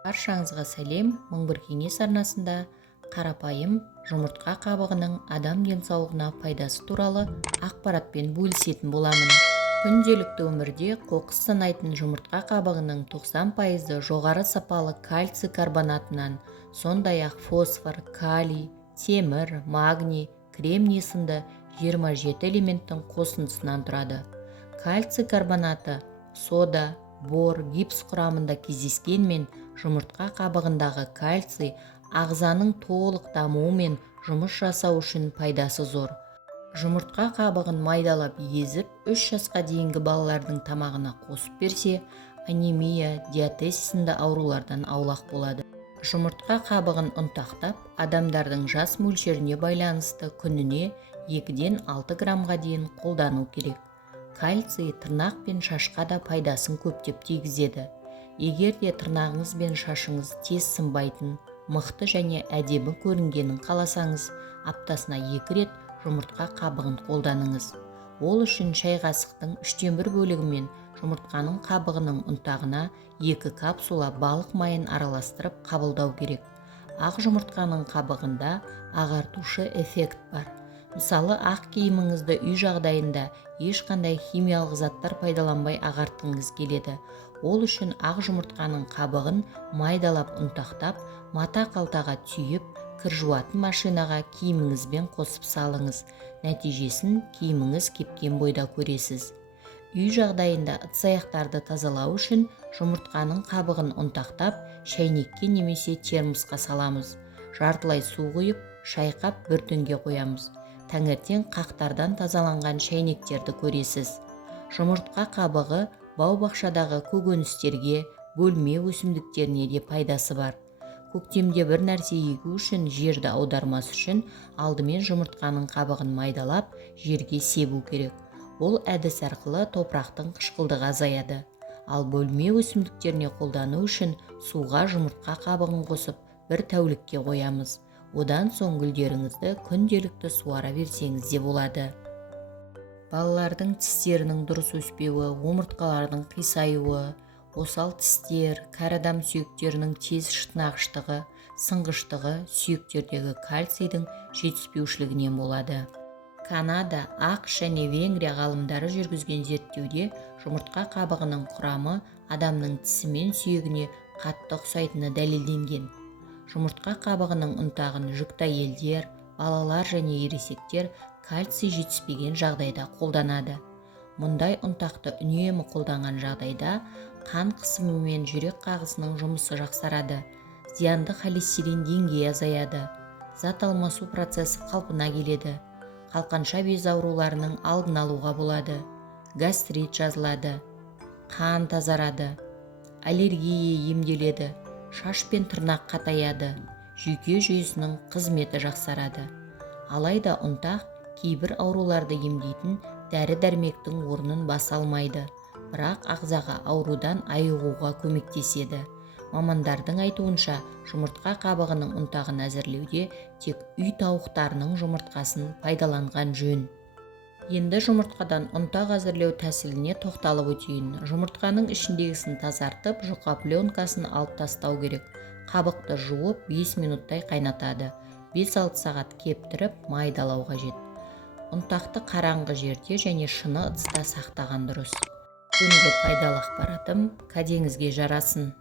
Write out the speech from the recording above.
Баршаңызға сәлем. Мың бір кеңес арнасында қарапайым жұмыртқа қабығының адам денсаулығына пайдасы туралы ақпаратпен бөлісетін боламын. Күнделікті өмірде қоқыс санайтын жұмыртқа қабығының 90% жоғары сапалы кальций карбонатынан, сондай-ақ фосфор, калий, темір, магний, кремний сынды 27 элементтің қосындысынан тұрады. Кальций карбонаты сода, бор, гипс құрамында кездескенмен, жұмыртқа қабығындағы кальций ағзаның толық дамуы мен жұмыс жасау үшін пайдасы зор. Жұмыртқа қабығын майдалап езіп, 3 жасқа дейінгі балалардың тамағына қосып берсе, анемия, диатез сынды аурулардан аулақ болады. Жұмыртқа қабығын ұнтақтап, адамдардың жас мөлшеріне байланысты күніне 2-ден 6 граммға дейін қолдану керек. Кальций тырнақ пен шашқа да пайдасын көптеп тигізеді. Егер де тырнағыңыз бен шашыңыз тез сынбайтын, мықты және әдемі көрінгенін қаласаңыз, аптасына 2 рет жұмыртқа қабығын қолданыңыз. Ол үшін шай қасықтың 1/3 бөлігімен жұмыртқаның қабығының ұнтағына 2 капсула балық майын араластырып қабылдау керек. Ақ жұмыртқаның қабығында ағартушы эффект бар. Мысалы, ақ киіміңізді үй жағдайында ешқандай химиялық заттар пайдаланбай ағартқыңыз келеді. Ол үшін ақ жұмыртқаның қабығын майдалап ұнтақтап, мата қалтаға түйіп, кір жуатын машинаға киіміңізбен қосып салыңыз. Нәтижесін киіміңіз кепкен бойда көресіз. Үй жағдайында ыдыс-аяқтарды тазалау үшін жұмыртқаның қабығын ұнтақтап, шәйнекке немесе термосқа саламыз. Жартылай су құйып, шайқап бір түнге қоямыз. Таңертең қақтардан тазаланған шәйнектерді көресіз. Жұмыртқа қабығы бау-бақшадағы көкөністерге, бөлме өсімдіктеріне де пайдасы бар. Көктемде бір нәрсе егу үшін жерді аудармас үшін алдымен жұмыртқаның қабығын майдалап, жерге себу керек. Ол әдіс арқылы топырақтың қышқылдығы азаяды. Ал бөлме өсімдіктеріне қолдану үшін суға жұмыртқа қабығын қосып, бір тәулікке қоямыз. Одан соң гүлдеріңізді күнделікті суара берсеңіз де болады. Балалардың тістерінің дұрыс өспеуі, омыртқалардың қисаюы, осал тістер, кәрі адам сүйектерінің тез шытынағыштығы, сынғыштығы сүйектердегі кальцийдің жетіспеушілігінен болады. Канада, ақш және Венгрия ғалымдары жүргізген зерттеуде жұмыртқа қабығының құрамы адамның тісі мен сүйегіне қатты ұқсайтыны дәлелденген. Жұмыртқа қабығының ұнтағын жүкті әйелдер, балалар және ересектер кальций жетіспеген жағдайда қолданады. Мұндай ұнтақты үнемі қолданған жағдайда қан қысымы мен жүрек қағысының жұмысы жақсарады. Зиянды холестерин деңгейі азаяды. Зат алмасу процесі қалпына келеді. Қалқанша без ауруларының алдын алуға болады. Гастрит жазылады. Қан тазарады. Аллергия емделеді. Шаш пен тырнақ қатаяды. Жүйке жүйесінің қызметі жақсарады. Алайда ұнтақ кейбір ауруларды емдейтін дәрі-дәрмектің орнын баса алмайды. Бірақ ағзаға аурудан айығуға көмектеседі. Мамандардың айтуынша, жұмыртқа қабығының ұнтағын әзірлеуде тек үй тауықтарының жұмыртқасын пайдаланған жөн. Енді жұмыртқадан ұнтақ әзірлеу тәсіліне тоқталып өтейін. Жұмыртқаның ішіндегісін тазартып, жұқа пленкасын алып тастау керек. Қабықты жуып 5 минуттай қайнатады. 5-6 сағат кептіріп, майдалау қажет. Ұнтақты қараңғы жерде және шыны ыдыста сақтаған дұрыс. Бүгінгі пайдалы ақпаратым кәдеңізге жарасын.